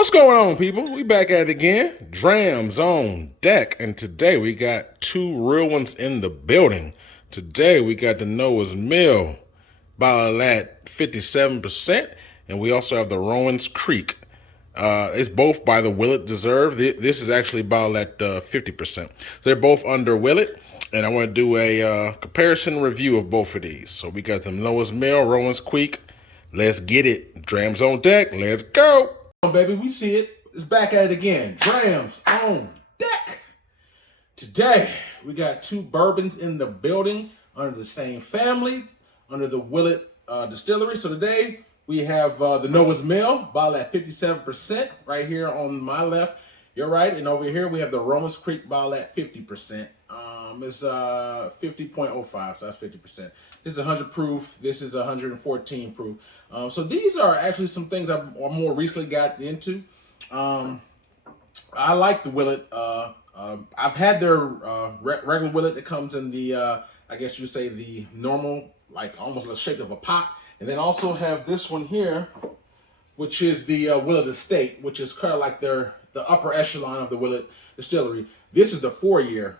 What's going on, people? We back at it again. Drams on deck, and today we got two real ones in the building. Today we got the Noah's Mill bottle at 57%, and we also have the Rowan'S Creek. It's both by the Willet Deserve. This is actually bottled at 50%. So they're both under Willet, and I want to do a comparison review of both of these. So we got the Noah's Mill, Rowan'S Creek. Let's get it. Drams on deck. Let's go. Baby, we see it. It's back at it again. Drams on deck. Today, we got two bourbons in the building under the same family, under the Willet distillery. So today, we have the Noah's Mill, bottled at 57%, right here on my left. You're right. And over here, we have the Rowan'S Creek bottle at 50%. It's 50.05, so that's 50%. This is 100 proof. This is 114 proof. So these are actually some things I've more recently got into. I like the Willet. I've had their regular Willet that comes in the, I guess you say the normal, like almost the shape of a pot. And then also have this one here, which is the Willet Estate, which is kind of like the upper echelon of the Willet distillery. This is the 4-year.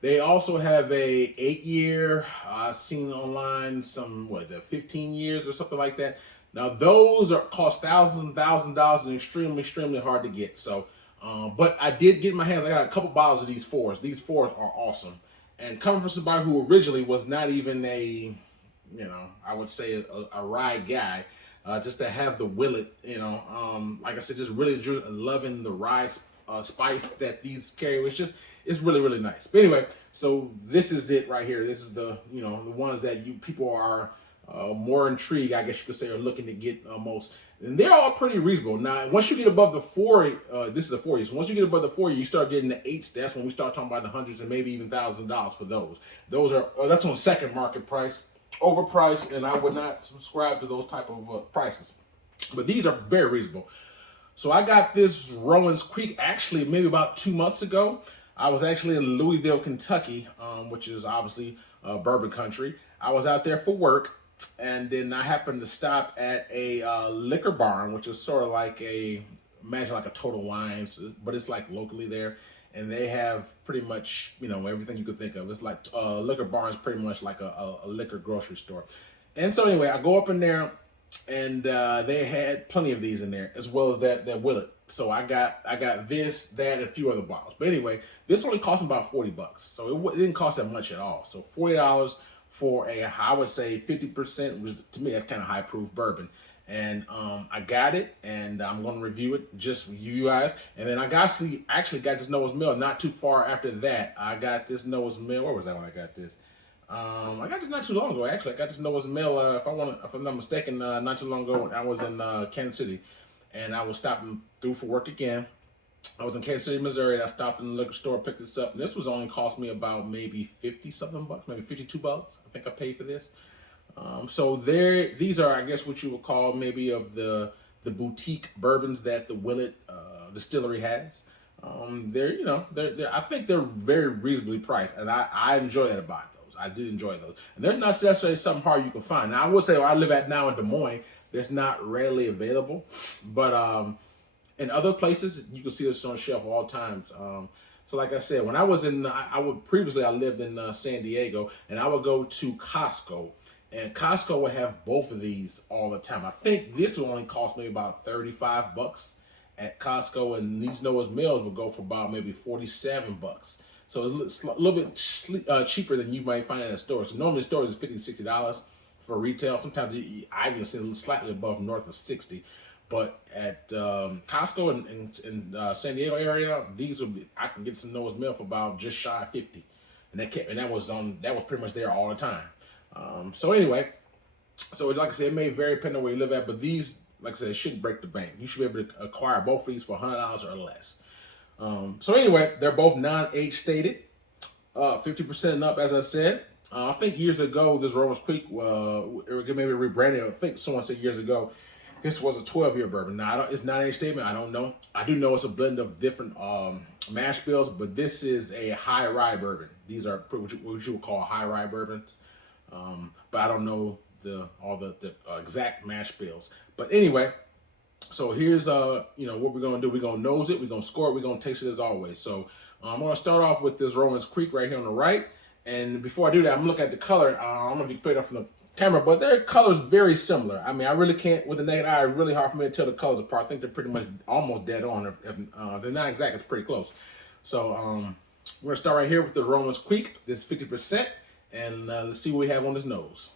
They also have a 8-year. I've seen online some 15 years or something like that. Now those cost $1,000 and extremely hard to get. So, but I did get in my hands. I got a couple bottles of these fours. These fours are awesome. And coming from somebody who originally was not even I would say a rye guy. Just to have the Willet, like I said, just really loving the rye spice that these carry. It's really nice. But anyway, so this is it right here. This is the the ones that people are more intrigued, I guess you could say, are looking to get most. And they're all pretty reasonable. Now, once you get above the 4, this is a 4-year. So once you get above the 4, you start getting the 8s. That's when we start talking about the hundreds and maybe even $1,000 for those. Those are that's on second market price. Overpriced, and I would not subscribe to those type of prices. But these are very reasonable. So I got this Rowan'S Creek actually maybe about 2 months ago. I was actually in Louisville, Kentucky, which is obviously bourbon country. I was out there for work, and then I happened to stop at a liquor barn, which is sort of like imagine like a Total Wines, but it's like locally there. And they have pretty much, everything you could think of. It's like liquor barn is pretty much like a liquor grocery store. And so anyway, I go up in there, and they had plenty of these in there, as well as that Willet. So I got this, that, and a few other bottles. But anyway, this only cost me about $40. So it didn't cost that much at all. So $40 for I would say 50%, was to me that's kind of high proof bourbon. And I got it, and I'm going to review it just for you guys. And then I actually got this Noah's Mill not too far after that. I got this Noah's Mill. Where was I when I got this? I got this not too long ago, actually. I got this Noah's Mill, if I'm not mistaken, not too long ago. I was in Kansas City, and I was stopping through for work again. I was in Kansas City, Missouri, and I stopped in the liquor store, picked this up. And this was only cost me about maybe 50-something bucks, maybe $52. I think I paid for this. So these are, I guess, what you would call maybe of the boutique bourbons that the Willet distillery has. They're I think they're very reasonably priced, and I enjoy that about those. I did enjoy those, and they're not necessarily something hard you can find. Now I will say where I live at now in Des Moines, that's not readily available, but in other places you can see this on the shelf all times. So like I said, when I was I lived in San Diego, and I would go to Costco. And Costco will have both of these all the time. I think this will only cost me about $35 at Costco, and these Noah's Mills will go for about maybe $47. So it's a little bit cheaper than you might find at a store. So normally stores is $50-$60 for retail. Sometimes I even see slightly above north of 60. But at Costco in San Diego area, I can get some Noah's Mill for about just shy of 50, and that was pretty much there all the time. So anyway, so like I said, it may vary depending on where you live at, but these, like I said, shouldn't break the bank. You should be able to acquire both of these for $100 or less. So anyway, they're both non-age stated, 50% and up, as I said. I think years ago, this Rowan'S Creek, maybe rebranded. I think someone said years ago, this was a 12-year bourbon. Now, it's not age statement. I don't know. I do know it's a blend of different mash bills, but this is a high rye bourbon. These are what you would call high rye bourbons. But I don't know all the exact mash bills. But anyway, So here's what we're gonna do. We're gonna nose it, we're gonna score it, we're gonna taste it as always. So I'm gonna start off with this Rowan'S Creek right here on the right. And before I do that, I'm looking at the color. I don't know if you can pick it up from the camera, but their color's very similar. I mean, I really can't, with the naked eye, it's really hard for me to tell the colors apart. I think they're pretty much almost dead on. If they're not exact, it's pretty close. So we're gonna start right here with the Rowan'S Creek. This is 50%, and let's see what we have on this nose.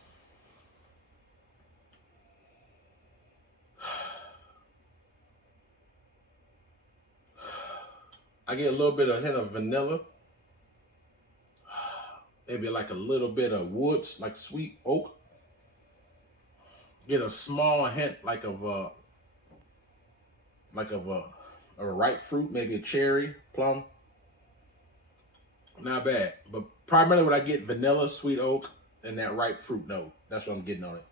I get a little bit of hint of vanilla, maybe like a little bit of woods, like sweet oak. Get a small hint like of a ripe fruit, maybe a cherry, plum. Not bad, but primarily what I get, vanilla, sweet oak, and that ripe fruit note. That's what I'm getting on it.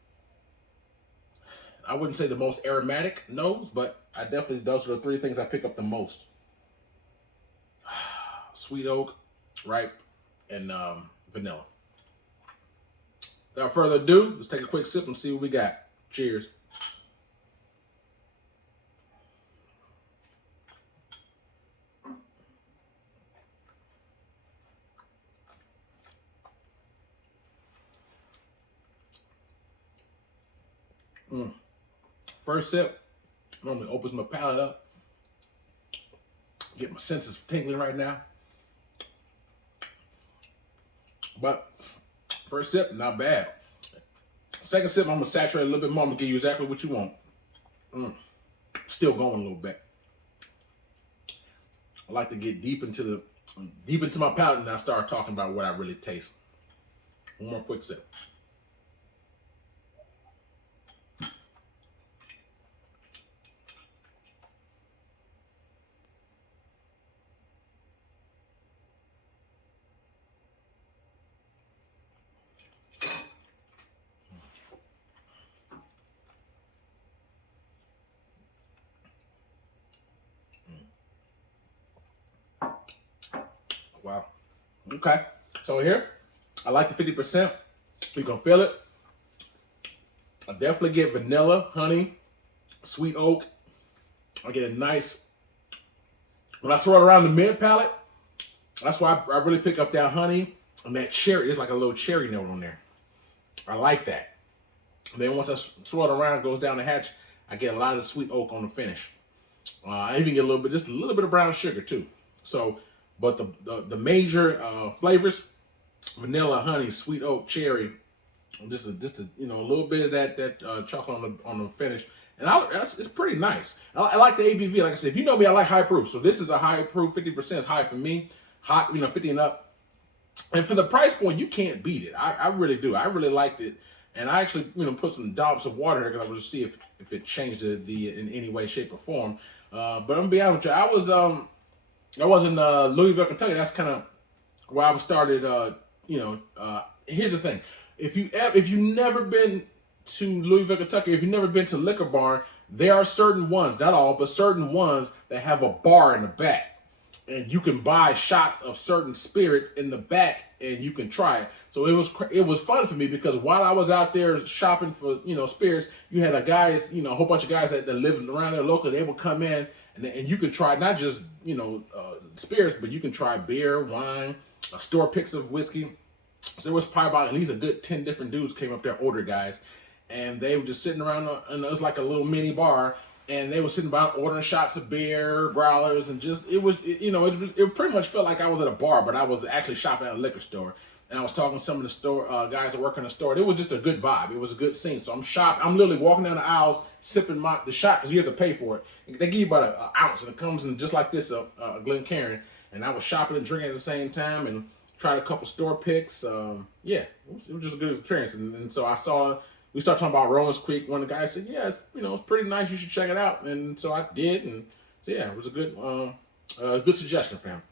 I wouldn't say the most aromatic nose, but I definitely, those are the three things I pick up the most. Sweet oak, ripe, and vanilla. Without further ado, let's take a quick sip and see what we got. Cheers. First sip normally opens my palate up. Get my senses tingling right now. But first sip, not bad. Second sip, I'm gonna saturate a little bit more. I'm gonna give you exactly what you want. Still going a little bit. I like to get deep into my palate, and I start talking about what I really taste. One more quick sip. Wow. Okay. So here, I like the 50%. You can feel it. I definitely get vanilla, honey, sweet oak. I get a nice, when I swirl around the mid palate, that's why I really pick up that honey and that cherry. There's like a little cherry note on there. I like that. And then once I swirl it around, it goes down the hatch, I get a lot of the sweet oak on the finish. I even get just a little bit of brown sugar too. So, but the major flavors, vanilla, honey, sweet oak, cherry, just a little bit of that chocolate on the finish, and it's pretty nice. I like the ABV. Like I said, if you know me, I like high proof. So this is a high proof. 50% is high for me. Hot, 50 and up. And for the price point, you can't beat it. I really do. I really liked it, and I actually put some dollops of water here because I was to see if it changed the in any way, shape, or form. But I'm gonna be honest with you. I was in Louisville, Kentucky. That's kind of where I started. Here's the thing: if you've never been to Louisville, Kentucky, if you've never been to Liquor Barn, there are certain ones, not all, but certain ones that have a bar in the back, and you can buy shots of certain spirits in the back, and you can try it. So it was fun for me because while I was out there shopping for spirits, you had a whole bunch of guys that lived around there locally. They would come in. And you can try not just spirits, but you can try beer, wine, store picks of whiskey. So there was probably about at least a good 10 different dudes came up there, older guys, and they were just sitting around, and it was like a little mini bar, and they were sitting around ordering shots of beer, growlers, and it pretty much felt like I was at a bar, but I was actually shopping at a liquor store. And I was talking to some of the store guys that work in the store. It was just a good vibe. It was a good scene. So I'm shopping. I'm literally walking down the aisles, sipping the shot because you have to pay for it. They give you about an ounce, and it comes in just like this, a Glencairn. And I was shopping and drinking at the same time, and tried a couple store picks. It was just a good experience. And so we started talking about Rowan'S Creek. One of the guys said, "Yeah, it's pretty nice. You should check it out." And so I did, and so yeah, it was a good suggestion, fam.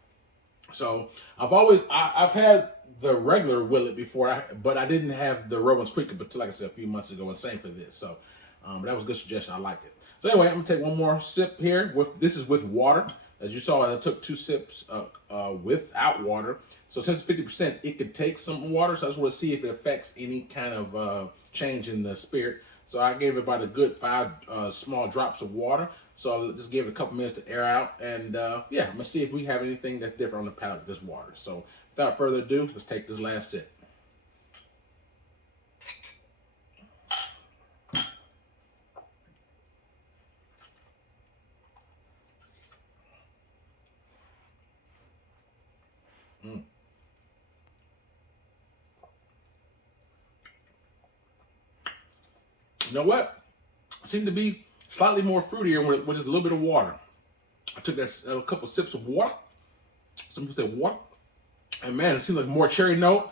So I've had the regular Willet before, but I didn't have the Rowan'S Creek until, like I said, a few months ago, and same for this. So that was a good suggestion. I liked it. So anyway, I'm gonna take one more sip here. This is with water. As you saw, I took 2 sips without water. So since it's 50%, it could take some water. So I just want to see if it affects any kind of change in the spirit. So I gave it about a good 5 small drops of water. So I'll just give it a couple minutes to air out. And yeah, I'm gonna see if we have anything that's different on the palate of this water. So without further ado, let's take this last sip. Mm. You know what? Seemed to be slightly more fruitier with just a little bit of water. I took that a couple sips of water. Some people say water. And man, it seems like more cherry note.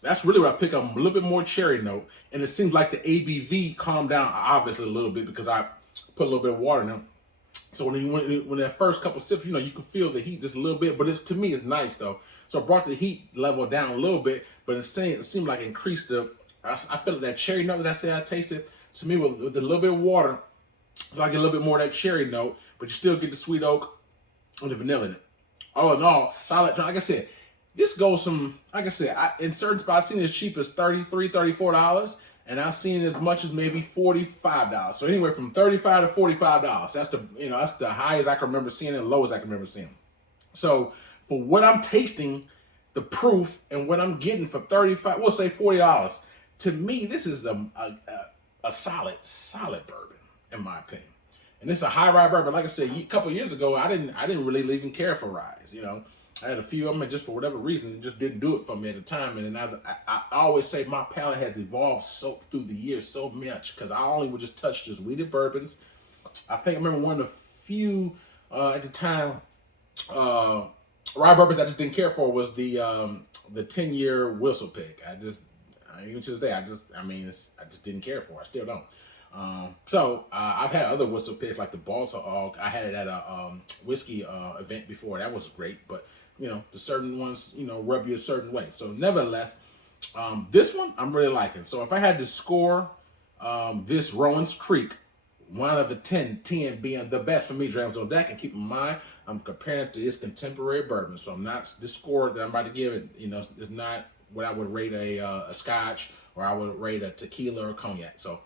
That's really what I pick up, a little bit more cherry note. And it seems like the ABV calmed down, obviously, a little bit because I put a little bit of water in there. So when that first couple sips, you know, you can feel the heat just a little bit, but to me, it's nice though. So I brought the heat level down a little bit, but it seemed like it increased I felt that cherry note that I said I tasted. To me, with a little bit of water, so I get a little bit more of that cherry note, but you still get the sweet oak and the vanilla in it. All in all, solid. Like I said, this goes from, like I said, in certain spots, I've seen it as cheap as $33, $34, and I've seen it as much as maybe $45. So anywhere from $35 to $45. That's that's the highest I can remember seeing and the lowest I can remember seeing. So for what I'm tasting, the proof, and what I'm getting for $35, we'll say $40. To me, this is a solid bourbon, in my opinion. And it's a high rye bourbon. Like I said, a couple of years ago, I didn't really even care for ryes. You know, I had a few of them, and just for whatever reason, it just didn't do it for me at the time. And then I always say my palate has evolved so through the years so much because I only would just touch just wheated bourbons. I remember one of the few at the time rye bourbons I just didn't care for was the 10-year Whistle Pig. Even to this day, I just didn't care for it. I still don't. So I've had other whistle picks like the Balsa Hog. I had it at a whiskey event before. That was great, but you know, the certain ones, you know, rub you a certain way. So nevertheless, this one I'm really liking. So if I had to score this Rowan'S Creek, 1 out of 10, 10 being the best for me, Drams on deck, and keep in mind, I'm comparing it to its contemporary bourbon. So I'm not, this score that I'm about to give it, you know, is not what I would rate a scotch or I would rate a tequila or cognac. So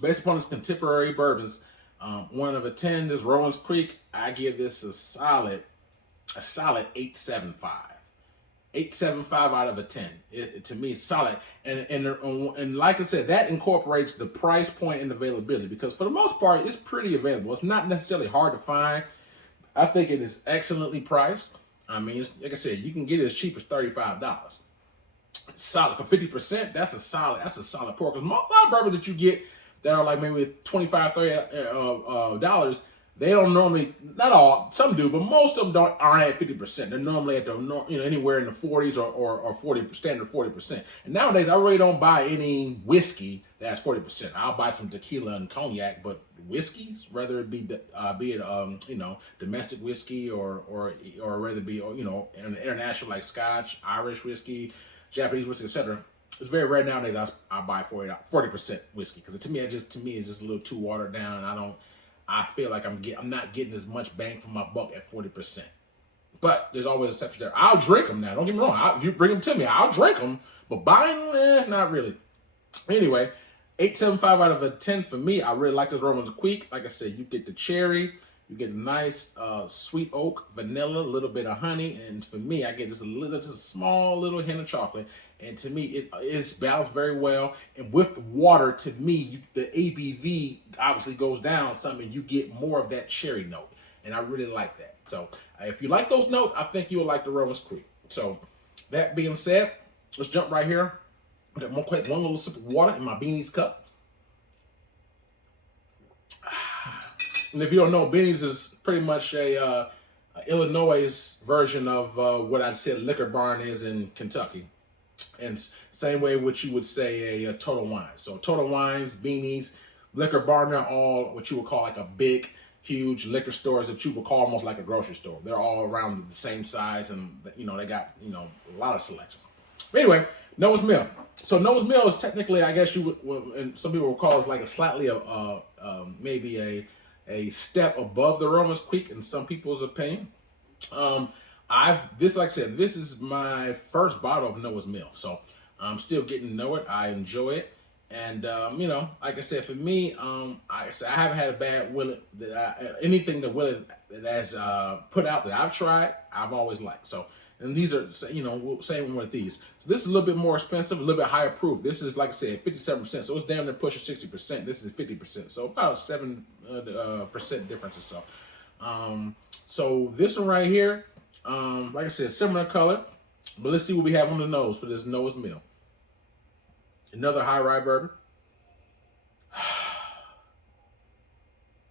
based upon its contemporary bourbons, 1 out of 10, this Rowan'S Creek, I give this a solid 8.75. 8.75 out of 10. To me, it's solid. And like I said, that incorporates the price point and availability because for the most part, it's pretty available. It's not necessarily hard to find. I think it is excellently priced. I mean, like I said, you can get it as cheap as $35. Solid for 50%. That's a solid pour. Because a lot of bourbons that you get that are like maybe $25, $30 they don't normally, not all, some do, but most of them aren't at 50%. They're normally at the, anywhere in the 40s or 40%, standard 40%. And nowadays, I really don't buy any whiskey that's 40%. I'll buy some tequila and cognac, but whiskeys, whether it be domestic whiskey or whether it be an international like Scotch, Irish whiskey, Japanese whiskey, etc. It's very rare nowadays. I buy 40% whiskey because to me it's just a little too watered down, and I feel like I'm not getting as much bang for my buck at 40%. But there's always exceptions there. I'll drink them now. Don't get me wrong. If you bring them to me, I'll drink them. But buying them, not really. Anyway, 8.75 out of 10 for me. I really like this Rowan'S Creek. Like I said, you get the cherry, you get a nice sweet oak, vanilla, a little bit of honey, and for me, I get just a small little hint of chocolate. And to me, it's balanced very well. And with the water, to me, the ABV obviously goes down some, and you get more of that cherry note. And I really like that. So if you like those notes, I think you'll like the Rowan'S Creek. So that being said, let's jump right here. One little sip of water in my Beanie's cup. And if you don't know, Beanie's is pretty much a Illinois version of what I'd say Liquor Barn is in Kentucky. And same way what you would say a Total Wine. So Total Wines, Beanies, Liquor Barn, they're all what you would call like a big, huge liquor stores that you would call almost like a grocery store. They're all around the same size, and they got a lot of selections. But anyway, Noah's Mill. So Noah's Mill is technically, I guess you would, and some people would call it like a slightly maybe a step above the Rowan'S Creek in some people's opinion. Like I said, this is my first bottle of Noah's Mill, so I'm still getting to know it. I enjoy it, And you know, like I said, for me, I haven't had a bad Willet anything that Willet that has put out that I've tried, I've always liked. So, and these are, you know, same with these. So this is a little bit more expensive, a little bit higher proof. This is, like I said, 57%. So it's damn near pushing 60%. This is 50%. So about 7% difference or so. So this one right here, like I said, similar color. But let's see what we have on the nose for this nose mill. Another high rye bourbon.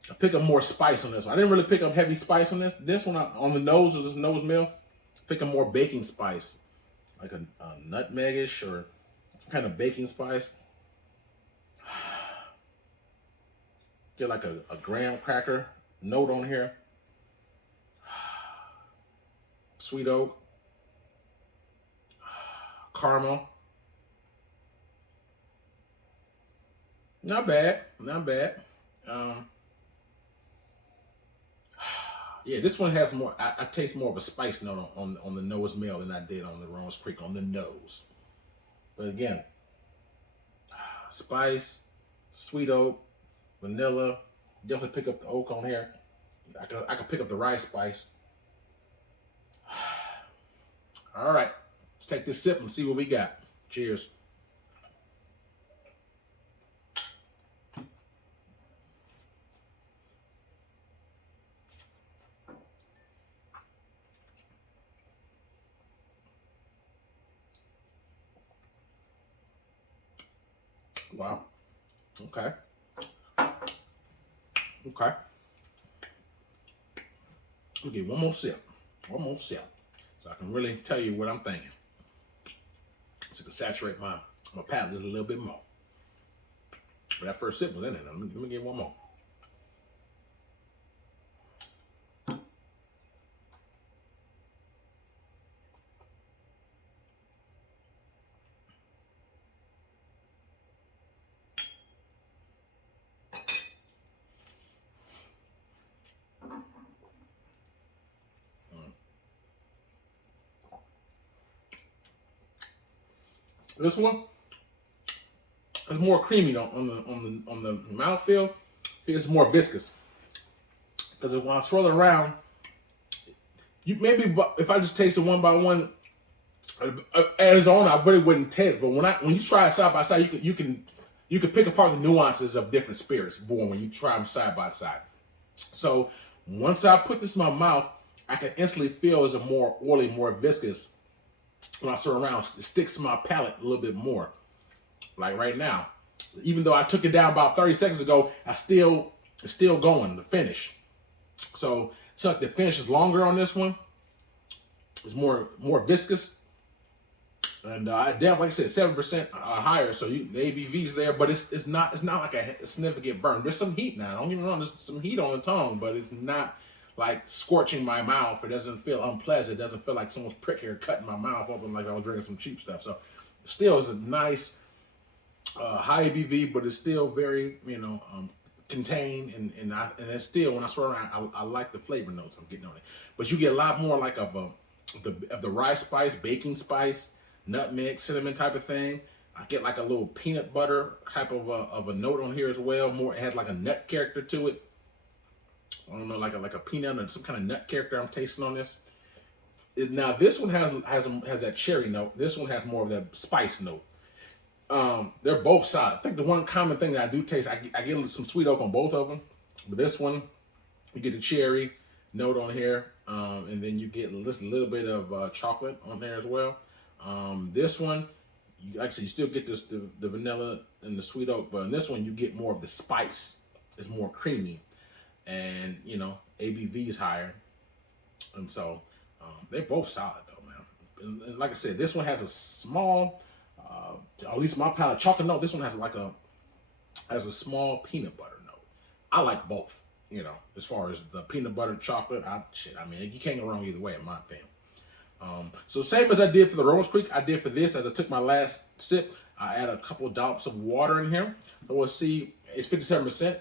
I pick up more spice on this one. I didn't really pick up heavy spice on this. This one on the nose of this nose mill, pick up more baking spice, like a nutmegish or some kind of baking spice. Get like a graham cracker note on here. Sweet oak, caramel. Not bad, not bad. Yeah, this one has more. I taste more of a spice note on the nose mill than I did on the Rowan'S Creek on the nose. But again, spice, sweet oak, vanilla. Definitely pick up the oak on here. I could pick up the rye spice. All right, let's take this sip and see what we got. Cheers. Wow. Okay. Okay. We'll get one more sip. One more sip. So I can really tell you what I'm thinking. So I can saturate my palate just a little bit more. But that first sip was in it. Let me get one more. This one is more creamy on the mouthfeel. I think it's more viscous because when I swirl it around, you maybe if I just taste it one by one at its own, I really wouldn't taste. But when you try it side by side, you can pick apart the nuances of different spirits born when you try them side by side. So once I put this in my mouth, I can instantly feel it's a more oily, more viscous. When I swirl around, it sticks to my palate a little bit more. Like right now, even though I took it down about 30 seconds ago, it's still going, the finish. So like the finish is longer on this one. It's more viscous. And I definitely, like I said, 7% higher. So the ABV's there, but it's not like a significant burn. There's some heat now. Don't get me wrong. There's some heat on the tongue, but it's not like scorching my mouth. It doesn't feel unpleasant. It doesn't feel like someone's pricking or cutting my mouth open like I was drinking some cheap stuff. So still is a nice high ABV, but it's still very, contained. And it's still, when I swear around, I like the flavor notes I'm getting on it. But you get a lot more like of the rye spice, baking spice, nutmeg, cinnamon type of thing. I get like a little peanut butter type of a note on here as well. More, it has like a nut character to it. I don't know, like a peanut or some kind of nut character I'm tasting on this. Now this one has that cherry note. This one has more of that spice note. They're both solid. I think the one common thing that I do taste, I get some sweet oak on both of them. But this one, you get a cherry note on here, and then you get just a little bit of chocolate on there as well. This one, like I said, you still get the vanilla and the sweet oak, but in this one you get more of the spice. It's more creamy, and ABV is higher, and so they're both solid though, man. And like I said, this one has a small, at least my palate, chocolate note. This one has a small peanut butter note. I like both, as far as the peanut butter chocolate. I mean, you can't go wrong either way, in my opinion. So same as I did for the Rowan'S Creek, I did for this. As I took my last sip, I add a couple of dollops of water in here. So we'll see. It's 57%,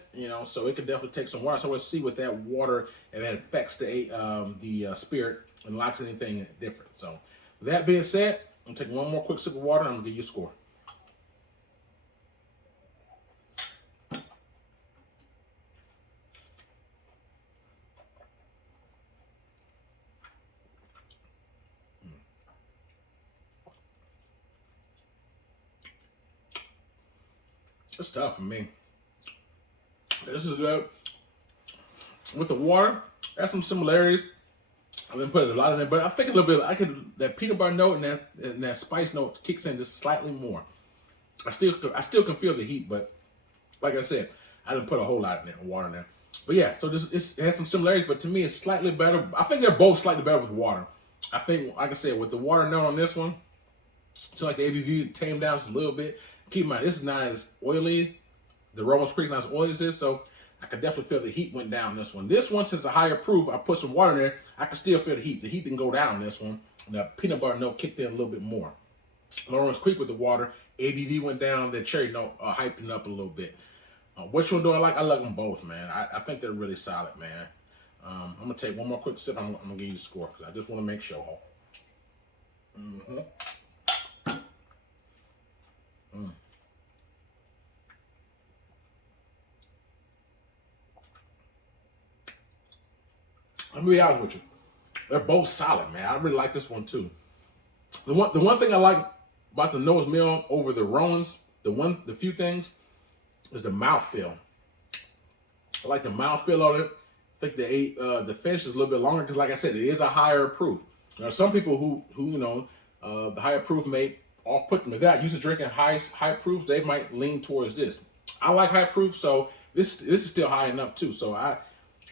so it could definitely take some water. So we'll see what that water, if it affects the spirit and locks anything different. So with that being said, I'm taking one more quick sip of water and I'm gonna give you a score. It's tough for me. This is good. With the water, has some similarities. I've been putting a lot in there, but I think a little bit. That peanut butter note and that spice note kicks in just slightly more. I still can feel the heat, but like I said, I didn't put a whole lot in there, water in there. But yeah, so it has some similarities, but to me, it's slightly better. I think they're both slightly better with water. I think, like I said, with the water note on this one, it's like the ABV tamed down just a little bit. Keep in mind, this is not as oily. The Rowan'S Creek not as oily as this, so I could definitely feel the heat went down this one. This one, since a higher proof, I put some water in there, I can still feel the heat. The heat didn't go down on this one. The peanut butter note kicked in a little bit more. Rowan'S Creek with the water, ABV went down, the cherry note hyping up a little bit. Which one do I like? I like them both, man. I think they're really solid, man. I'm going to take one more quick sip. I'm going to give you the score because I just want to make sure. Mm-hmm. Mm. I'm gonna be honest with you. They're both solid, man. I really like this one too. The one thing I like about the Noah's Mill over the Rowan'S, the few things, is the mouthfeel. I like the mouthfeel on it. I think the finish is a little bit longer because, like I said, it is a higher proof. There are some people who you know, the higher proof may off-put them. If they're not used to drinking high proofs, they might lean towards this. I like high proof, so this is still high enough too. So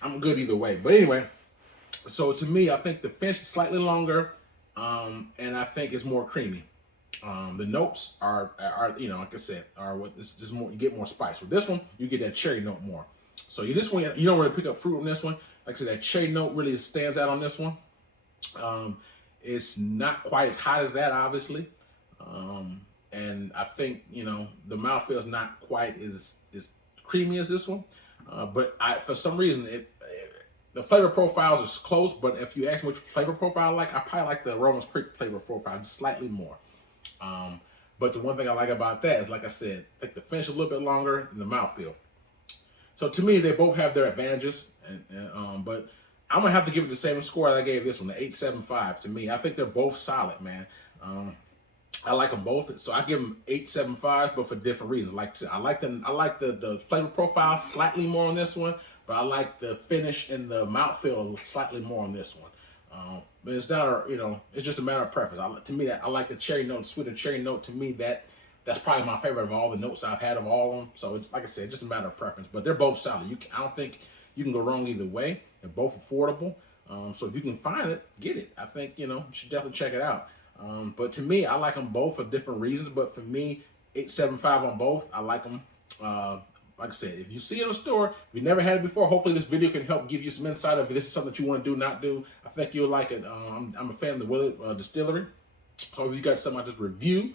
I'm good either way. But anyway, so to me, I think the finish is slightly longer, and I think it's more creamy. The notes are you know, like I said, are what this just more, you get more spice. With this one, you get that cherry note more. So this one, you don't really pick up fruit on this one. Like I said, that cherry note really stands out on this one. It's not quite as hot as that, obviously. And I think, you know, the mouthfeel is not quite as creamy as this one. But for some reason, the flavor profiles are close, but if you ask me which flavor profile I like, I probably like the Rowan'S Creek flavor profile just slightly more. But the one thing I like about that is, like I said, like the finish a little bit longer than the mouthfeel. So to me, they both have their advantages, but I'm gonna have to give it the same score that I gave this one, the 8.75. To me, I think they're both solid, man. I like them both, so I give them 8.75, but for different reasons. Like I like the flavor profile slightly more on this one, but I like the finish and the mouthfeel slightly more on this one. But it's not, you know, it's just a matter of preference. To me, I like the cherry note, the sweeter cherry note. To me, that's probably my favorite of all the notes I've had of all of them. So like I said, it's just a matter of preference. But they're both solid. I don't think you can go wrong either way. They're both affordable. So if you can find it, get it. I think, you know, you should definitely check it out. But to me, I like them both for different reasons. But for me, 8.75 on both. I like them. Like I said, if you see it in the store, if you've never had it before, hopefully this video can help give you some insight of if this is something that you want to do, not do. I think you'll like it. I'm a fan of the Willet distillery. So if you got something I just review,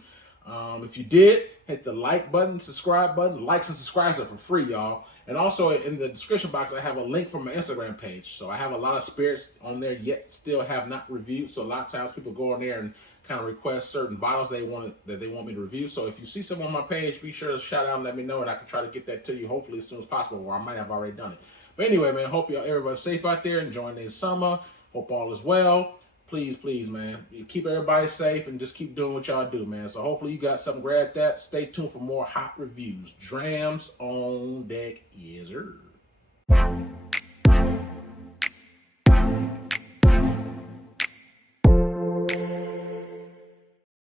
if you did, hit the like button, subscribe button. Likes and subscribes are for free, y'all. And also in the description box, I have a link from my Instagram page. So I have a lot of spirits on there yet still have not reviewed. So a lot of times people go on there and kind of request certain bottles that they want me to review. So if you see something on my page, be sure to shout out and let me know, and I can try to get that to you hopefully as soon as possible, or I might have already done it. But anyway, man, hope everybody's safe out there, enjoying this summer. Hope all is well. Please, man, you keep everybody safe and just keep doing what y'all do, man. So hopefully you got something, grab that. Stay tuned for more hot reviews. Drams on deck, yes sir.